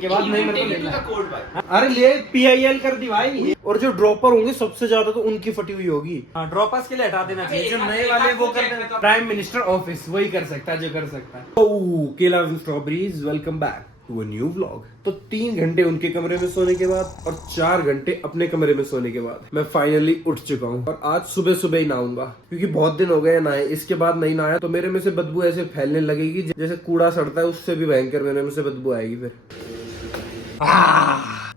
के बाद नहीं मेरे को लेना। अरे ले PIL कर दी भाई। और जो ड्रॉपर होंगे सबसे ज्यादा तो उनकी फटी हुई होगी। ड्रॉपर्स के लिए हटा देना चाहिए, जो नए वाले वो कर देना। प्राइम मिनिस्टर ऑफिस वही कर सकता है जो कर सकता है। केला strawberries, welcome back to a new vlog. तो 3 घंटे उनके कमरे में सोने के बाद और 4 घंटे अपने कमरे में सोने के बाद मैं फाइनली उठ चुका हूँ। और आज सुबह सुबह ही नहाऊंगा क्योंकि बहुत दिन हो गए नहाए। इसके बाद नहीं नहाया तो मेरे में से बदबू ऐसे फैलने लगेगी जैसे कूड़ा सड़ता है, उससे भी भयंकर मेरे में से बदबू आएगी। फिर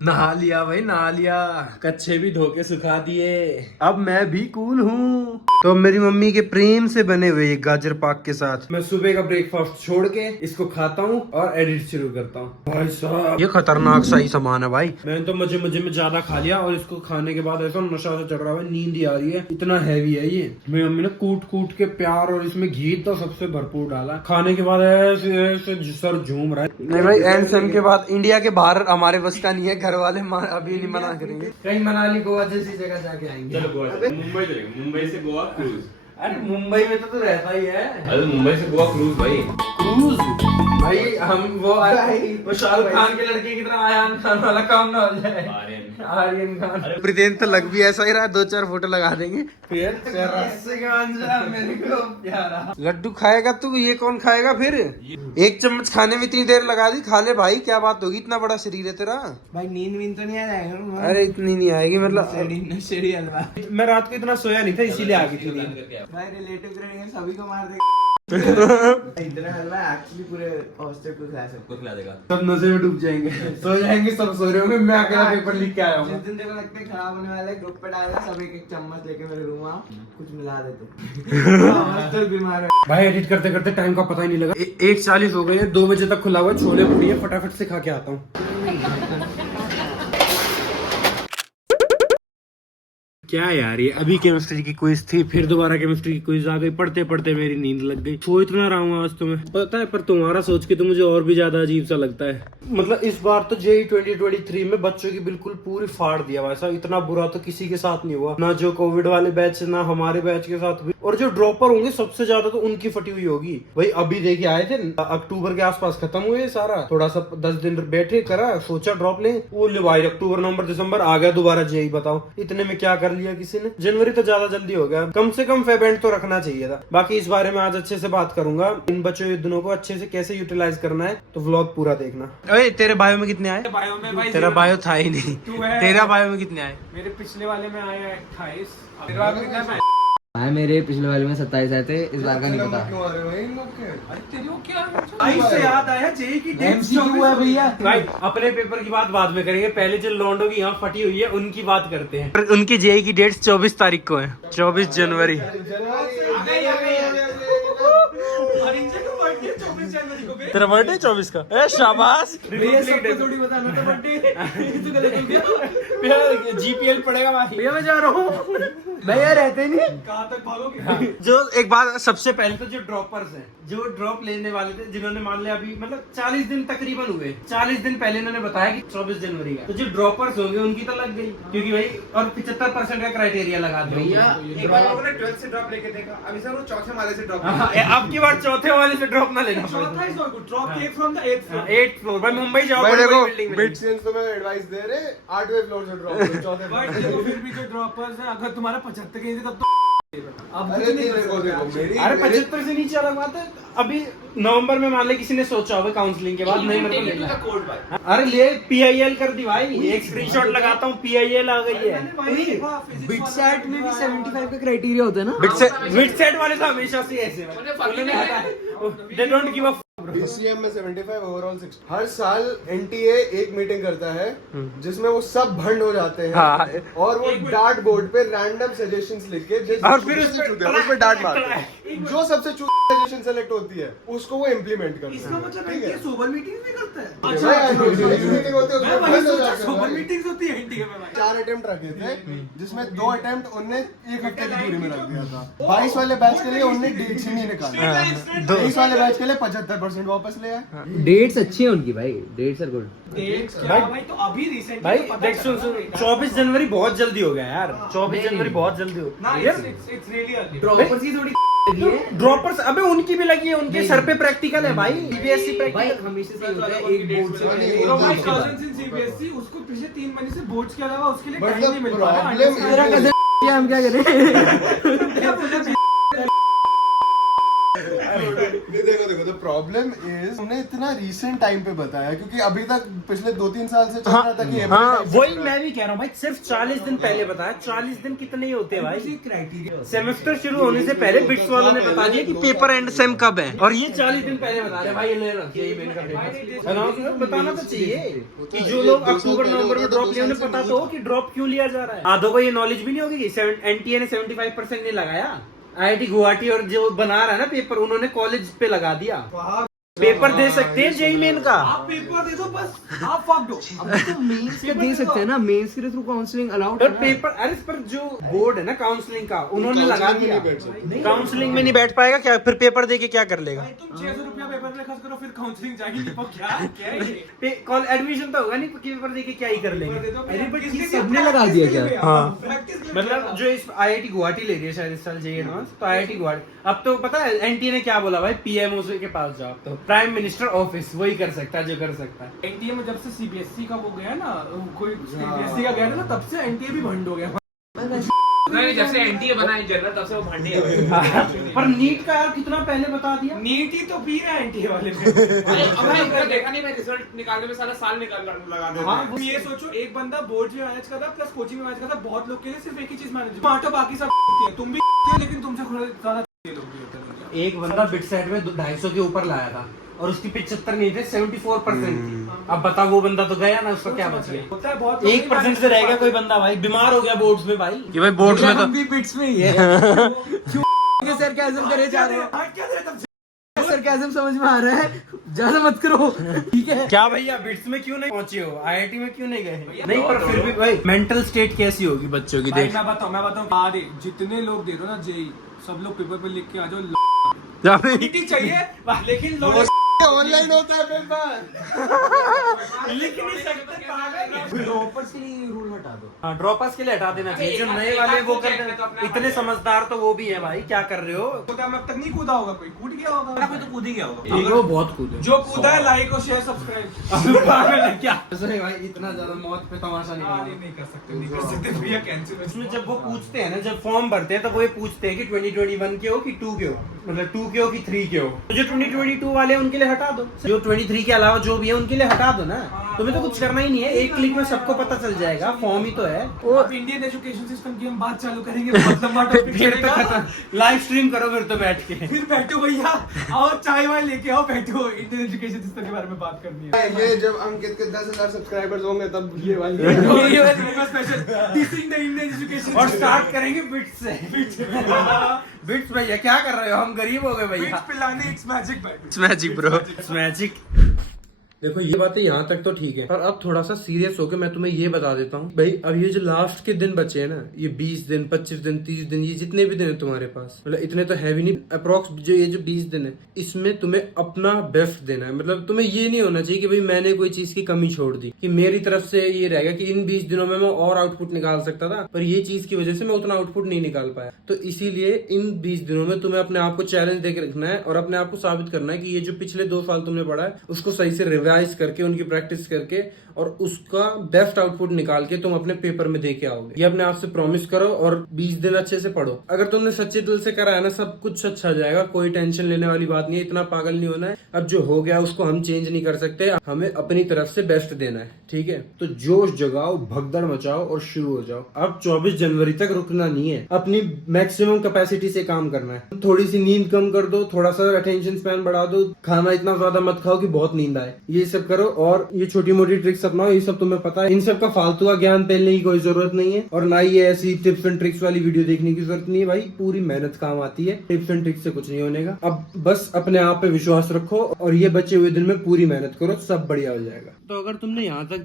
नहा लिया भाई, नहा लिया, कच्छे भी धो के सुखा दिए। अब मैं भी कूल हूँ। तो मेरी मम्मी के प्रेम से बने हुए गाजर पाक के साथ मैं सुबह का ब्रेकफास्ट छोड़ के इसको खाता हूँ और एडिट शुरू करता हूँ। भाई साहब ये खतरनाक सा ही सामान है भाई। मैंने तो मजे मजे में ज्यादा खा लिया और इसको खाने के बाद ऐसा नशा सा चढ़ रहा है, नींद ही आ रही है, इतना हैवी है ये। मेरी मम्मी ने कूट कूट के प्यार और इसमें घी तो सबसे भरपूर डाला। खाने के बाद ऐसे सर झूम रहा है। नहीं भाई, एंड सेम के बाद इंडिया के बाहर हमारे बस का नहीं है। घर वाले अभी नहीं मना करेंगे। कहीं मनाली गोवा जैसी जगह जाके आएंगे। चलो गोवा, मुंबई चलेंगे, मुंबई से गोवा क्रूज। अरे मुंबई में तो रहता ही है। अरे मुंबई से गोवा क्रूज भाई। क्रूज भाई हम वो शाहरुख खान के लड़के की तरह आयान खान वाला काम ना हो जाए। आर्यन खान। प्रीतेंद्र तो लग भी ऐसा ही रहा, 2-4 फोटो लगा देंगे। फिर मेरे को प्यारा लड्डू खाएगा तू, ये कौन खाएगा फिर? 1 चम्मच खाने में इतनी देर लगा दी। खा ले भाई, क्या बात होगी, इतना बड़ा शरीर है तेरा भाई। नींद तो नहीं आ जाएगा? अरे इतनी नहीं आएगी, मतलब हलवा। मैं रात को इतना सोया नहीं था इसीलिए आ गई थी। भाई रिलेटिव करेंगे, सभी को मार देगा। इतना हलवा एक्चुअली पूरे हॉस्टल को खिला देगा। सब नशे में डूब जाएंगे, सो जाएंगे, सब सो रहे होंगे, मैं अकेला पेपर लिख के आया हूँ। जिस दिन देखो लगता है खराब होने वाला है, ग्रुप पे डालना, सब एक चम्मच लेके मेरे रूम आ, कुछ मिला देते। हॉस्टल बीमार है भाई। एडिट करते करते टाइम का पता ही नहीं लगा। 1:40 हो गए हैं, 2 बजे तक खुला हुआ। छोले पूरी है, फटाफट से खा के आता हूँ। क्या यार, ये अभी केमिस्ट्री की क्विज थी, फिर दोबारा केमिस्ट्री की क्विज आ गई। पढ़ते पढ़ते मेरी नींद लग गई। सो इतना रहा हूँ आज तो मैं, पता है, पर तुम्हारा सोच के तो मुझे और भी ज्यादा अजीब सा लगता है। मतलब इस बार तो JEE 2023 में बच्चों की बिल्कुल पूरी फाड़ दिया। वैसा इतना बुरा तो किसी के साथ नहीं हुआ, ना जो कोविड वाले बैच, ना हमारे बैच के साथ भी। और जो ड्रॉपर होंगे सबसे ज्यादा तो उनकी फटी हुई होगी भाई। अभी देखे आए थे, अक्टूबर के आसपास खत्म हुए सारा। थोड़ा सा 10 दिन बैठे करा, सोचा ड्रॉप ले, वो ले भाई अक्टूबर नवंबर दिसंबर आ गया दोबारा JEE। बताओ इतने में क्या कर लिया किसी ने। जनवरी तो ज्यादा जल्दी हो गया। कम से कम फेब एंड तो रखना चाहिए था। बाकी इस बारे में आज अच्छे से बात करूंगा। इन बच्चों दिनों को अच्छे से कैसे यूटिलाइज करना है, तो व्लॉग पूरा देखना। अरे तेरे बायो में कितने आए? बायो में भाई तेरा बायो था ही नहीं। तेरा बायो में कितने आए? मेरे पिछले वाले में आया 28। मेरे पिछले वाले में 27 आए थे, इस बार का नहीं पता। से याद आया JEE की MCQ है भैया। भाई अपने पेपर की बात बाद में करेंगे, पहले जो लॉन्डो की यहाँ फटी हुई है उनकी बात करते हैं। उनकी JEE की डेट 24 तारीख को है, 24 जनवरी। तेरा बर्थडे 24 का? ए शाबाश। GPL पड़ेगा भाई। भैया मैं जा रहा हूँ। भैया रहते नहीं। कहाँ तक भागोगे? जो एक बात, सबसे पहले तो जो ड्रॉपर्स हैं, जो ड्रॉप लेने वाले थे, जिन्होंने मान लिया अभी मतलब 40 दिन तकरीबन हुए, 40 दिन पहले इन्होंने बताया कि 24 जनवरी का, तो जो ड्रॉपर्स होंगे उनकी तो लग गई, क्योंकि भाई और 75% का क्राइटेरिया लगा दिया। एक बार लोगों ने 12th से ड्रॉप लेके देखा, अभी सर वो चौथे वाले से ड्रॉप। अब की बार चौथे वाले से ड्रॉप ना लेना। चौथा is not good, drop cake from the 8th floor. भाई मुंबई जाओ, मिड सीन्स तो मैं एडवाइस दे रहे 8वें फ्लोर से ड्रॉप करो, चौथे बट देखो फिर भी जो ड्रॉपर्स है, अगर तुम्हारा 75 के तब तो अब अरे देखो मेरी, अरे 75 से नीचे अलग बात है। अभी नवंबर में मान ले किसी ने सोचा होगा काउंसलिंग के बाद नहीं मेरे को लेना। अरे ले PIL कर दी भाई। एक स्क्रीनशॉट लगाता हूँ, PIL आ गई है। बिटसेट में भी 75 का क्राइटेरिया होता है ना? बिटसेट वाले तो हमेशा से ऐसे they don't give a PCM में 75, ओवरऑल 60। हर साल NTA एक मीटिंग करता है जिसमें वो सब भंड हो जाते हैं। हाँ। और वो डार्ट बोर्ड पे रैंडम सजेशंस लिख के और फिर उस पे डार्ट मारते हैं। जो सबसे सजेशन सेलेक्ट होती है उसको वो इम्प्लीमेंट करते हैं। इसका मतलब है कि सोबर मीटिंग भी करता है। मीटिंग होती है, मैं वही सोचा, सोबर मीटिंग्स होती है इंडिया में भाई। 4 अटेम्प्ट रखे थे जिसमें 2 अटेम्प्ट उनने 1 हफ्ते की दूरी में रख दिया था। 22 वाले बैच के लिए उनने डेट्स ही नहीं निकाली। 23 वाले बैच के लिए 75% वापस ले आए। डेट्स अच्छी है उनकी भाई, डेट्स आर गुड। डेट्स क्या भाई, तो अभी रिसेंटली भाई देख सुन 24 जनवरी बहुत जल्दी हो गया यार। 24 जनवरी बहुत जल्दी हो ना, यार। It's really early. ड्रॉपर्स की थोड़ी ड्रॉपर्स अबे उनकी भी लगी है, उनके सर पे प्रैक्टिकल है भाई, सीबीएसई प्रैक्टिकल हमेशा से होता है एक बोर्ड से तो my cousins in CBSE उसको पिछले 3 महीने से बोर्ड्स के अलावा उसके लिए But टाइम the नहीं मिल पा रहा problem मेरा is- cousin हम क्या करें देखो द प्रॉब्लम इज हमने इतना रीसेंट टाइम पे बताया क्योंकि अभी तक पिछले 2-3 साल से चल रहा था कि हाँ वही मैं भी कह रहा हूँ भाई, सिर्फ 40 दिन पहले बताया। 40 दिन कितने ही होते हैं भाई, क्राइटेरिया सेमेस्टर शुरू होने से पहले बिट्स वालों ने बता दिया कि पेपर एंड सेम कब है, और ये 40 दिन पहले बता रहे हैं भाई, ये ले रखिए ये मेन का पेपर। अनाउंसमेंट बताना तो चाहिए कि जो लोग अक्टूबर नवंबर में ड्रॉप लिए उन्हें पता तो हो कि ड्रॉप क्यों लिया जा रहा है। आधों को ये नॉलेज भी नहीं होगी कि एनटीए ने 75% नहीं लगाया, आईआईटी गुवाहाटी और जो बना रहा है ना पेपर, उन्होंने कॉलेज पे लगा दिया। पेपर दे सकते हैं जेई मेन का, आप पेपर दे दो बस, आप फक दो। मेंस के दे सकते हैं ना, मेंस के थ्रू काउंसलिंग अलाउड पर पेपर अरे पर जो बोर्ड है ना काउंसलिंग का, उन्होंने लगा दिया। काउंसलिंग में नहीं बैठ पाएगा क्या, फिर पेपर दे के क्या कर लेगा? भाई तुम 600 रुपया पेपर में खर्च करो फिर काउंसलिंग जाएगी दीपक, क्या क्या है ये? कॉल एडमिशन तो होगा नहीं, पेपर दे के क्या ही कर लेंगे। पेपर दे दो, अरे but किसने ये सबने लगा दिया क्या? हाँ। प्रैक्टिस में मतलब जो इस आईआईटी गुवाहाटी ले रही है शायद इस साल जेई एडवांस, तो आईआईटी गुवाहाटी अब तो पता है एनटीए ने क्या बोला भाई, पीएमओ के पास जाओ, तो प्राइम मिनिस्टर ऑफिस वही कर सकता है जो कर सकता है। एनटीए में जब से सीबीएसई का वो गया ना, कोई सीबीएसई का गया था ना, तब से एनटीए भी भंड हो गया। नहीं, जब से एनटीए बना है जनरल तब से वो भंडे हो गए। पर नीट का यार कितना पहले बता दिया। नीट ही तो पी रहा है एनटीए वाले में। अब भाई इतना देखा नहीं, मैं रिजल्ट निकालने में सारा साल निकाल लगा देता हाँ, है। तुम ये सोचो, एक बंदा बोर्ड में मैनेज कर रहा है प्लस कोचिंग में मैनेज कर रहा है, बहुत लोग के लिए सिर्फ एक ही चीज मैनेज है, बाकी सब है। तुम भी हो, लेकिन तुमसे थोड़ा ज्यादा लोग भी होते हैं। एक बंदा बिट सेट में 250 के ऊपर लाया था और उसकी 75 नहीं थे, 74% थी। अब बता वो बंदा तो गया ना, उसका क्या बच गया? होता है बहुत 1% से रह गया कोई बंदा भाई, बीमार हो गया बोर्ड्स में भाई, कि भाई बोर्ड्स में तो हम भी बिट्स में ही है क्यों सरकाज़म करे जा रहे हैं, क्या दे रहे तब सरकाज़म समझ में आ रहा है, ज्यादा मत करो ठीक है। क्या भैया बिट्स में क्यों नहीं पहुंचे हो, आईआईटी में क्यों नहीं गए? नहीं पर फिर भी भाई मेंटल स्टेट कैसी होगी बच्चों की, भाई देख मैं बताऊं आधे जितने लोग दे रहे हो ना जेई, सब लोग पेपर पे लिख के आ जाओ, नीति चाहिए लेकिन लोग ऑनलाइन होता है पेपर। लिख नहीं सकते पागल। ड्रॉपर्स के लिए रूल हटा दो। हाँ ड्रॉपर्स के लिए हटा देना चाहिए, जो नए वाले वो कर देना। इतने समझदार तो वो भी है भाई, क्या कर रहे हो? तो अब तक नहीं कूदा होगा, कोई कूद गया होगा, कोई तो कूद ही गया होगा। वो बहुत कूदे जो कूदा है लाइक और शेयर सब्सक्राइब। पागल है क्या? सही भाई इतना ज्यादा मौत पे तमाशा नहीं करना। नहीं कर सकते भैया, कैंसिल। उसमें जब वो पूछते हैं ना, जब फॉर्म भरते हैं तब वो ये पूछते हैं कि 2021 के हो कि 2 के हो, मतलब 2 के हो कि 3 के हो। तो जो 2022 वाले हैं उनके लिए हटा दो, जो 23 के अलावा जो भी है उनके लिए हटा दो ना। तुम्हें तो कुछ करना ही नहीं है, एक क्लिक में सबको पता चल जाएगा, फॉर्म ही तो है। अब इंडियन एजुकेशन सिस्टम की हम बात चालू करेंगे, बहुत लंबा टॉपिक फिर तो चलेगा। लाइव स्ट्रीम करो फिर तो बैठ के। फिर बैठो भैया, और चाय वाय लेके आओ, बैठो, इंडियन एजुकेशन सिस्टम के बारे में बात करनी है। ये जब अंकित के 10,000 सब्सक्राइबर्स होंगे तब ये वाली special teaching the Indian education और स्टार्ट करेंगे बिट्स से। बिट्स भैया क्या कर रहे हो, हम गरीब हो गए भैया। पिलाने इट्स मैजिक भाई। It's magic bro, it's magic. देखो ये बातें यहाँ तक तो ठीक है, पर अब थोड़ा सा सीरियस होकर मैं तुम्हें ये बता देता हूँ भाई, अब ये जो लास्ट के दिन बचे हैं ना, ये 20 दिन 25 दिन 30 दिन, ये जितने भी दिन है तुम्हारे पास, मतलब इतने तो है भी नहीं, अप्रोक्स जो ये जो 20 दिन है, इसमें तुम्हें अपना बेस्ट देना है। मतलब तुम्हें ये नहीं होना चाहिए कि भाई मैंने कोई चीज की कमी छोड़ दी, कि मेरी तरफ से ये रहेगा कि इन 20 दिनों में मैं और आउटपुट निकाल सकता था, पर ये चीज की वजह से मैं उतना आउटपुट नहीं निकाल पाया। तो इसीलिए इन 20 दिनों में तुम्हें अपने आप को चैलेंज देकर रखना है और अपने आप को साबित करना है कि ये जो पिछले 2 साल तुमने पढ़ा है उसको सही से रिवाइज करके, उनकी प्रैक्टिस करके और उसका बेस्ट आउटपुट निकाल के तुम अपने पेपर में दे के आओगे। ये अपने आप से प्रॉमिस करो और 20 दिन अच्छे से पढ़ो। अगर तुमने सच्चे दिल से करा है ना, सब कुछ अच्छा हो जाएगा, कोई टेंशन लेने वाली बात नहीं है, इतना पागल नहीं होना है। अब जो हो गया उसको हम चेंज नहीं कर सकते, हमें अपनी तरफ से बेस्ट देना है, ठीक है? तो जोश जगाओ, भगदड़ मचाओ और शुरू हो जाओ। अब 24 जनवरी तक रुकना नहीं है, अपनी मैक्सिमम कैपेसिटी से काम करना है। थोड़ी सी नींद कम कर दो, थोड़ा सा अटेंशन स्पैन बढ़ा दो, खाना इतना ज्यादा मत खाओ कि बहुत नींद आए, ये सब करो। और ये छोटी मोटी ट्रिक्स अपनाओ, ये सब तुम्हें पता है। इन सब का फालतू का ज्ञान पहनने की कोई जरूरत नहीं है, और ना ही ये ऐसी टिप्स एंड ट्रिक्स वाली वीडियो देखने की जरूरत नहीं है भाई। पूरी मेहनत काम आती है, टिप्स एंड ट्रिक्स से कुछ नहीं होने का। अब बस अपने आप पे विश्वास रखो और ये बचे हुए दिन में पूरी मेहनत करो, सब बढ़िया हो जाएगा। तो अगर तुमने यहाँ तक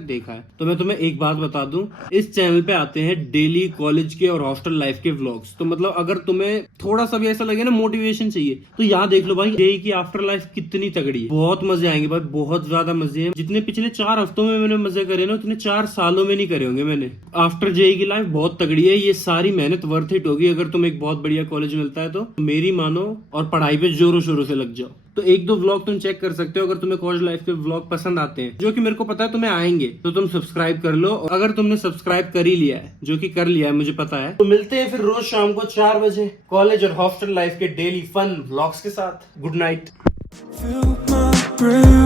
देखा है तो मैं तुम्हें एक बात बता दूं, इस चैनल पे आते हैं डेली कॉलेज के और हॉस्टल लाइफ के व्लॉग्स। तो मतलब अगर तुम्हें थोड़ा सा भी ऐसा लगे ना मोटिवेशन चाहिए, तो यहाँ देख लो भाई, जेई की आफ्टर लाइफ कितनी तगड़ी है, बहुत मजे आएंगे भाई, बहुत ज्यादा मजे हैं। जितने पिछले 4 हफ्तों में मैंने मजे करे ना, उतने 4 सालों में नहीं करे होंगे मैंने। आफ्टर जेई की लाइफ बहुत तगड़ी है, ये सारी मेहनत वर्थ इट होगी अगर तुम्हें एक बहुत बढ़िया कॉलेज मिलता है तो मेरी मानो और पढ़ाई पे जोरों शोरों से लग जाओ। तो 1-2 व्लॉग तुम चेक कर सकते हो अगर तुम्हें कॉलेज लाइफ के व्लॉग पसंद आते हैं, जो कि मेरे को पता है तुम्हें आएंगे, तो तुम सब्सक्राइब कर लो। अगर तुमने सब्सक्राइब कर ही लिया है, जो कि कर लिया है मुझे पता है, तो मिलते हैं फिर रोज शाम को 4 बजे कॉलेज और हॉस्टल लाइफ के डेली फन व्लॉग्स के साथ। Good night. Feel my breath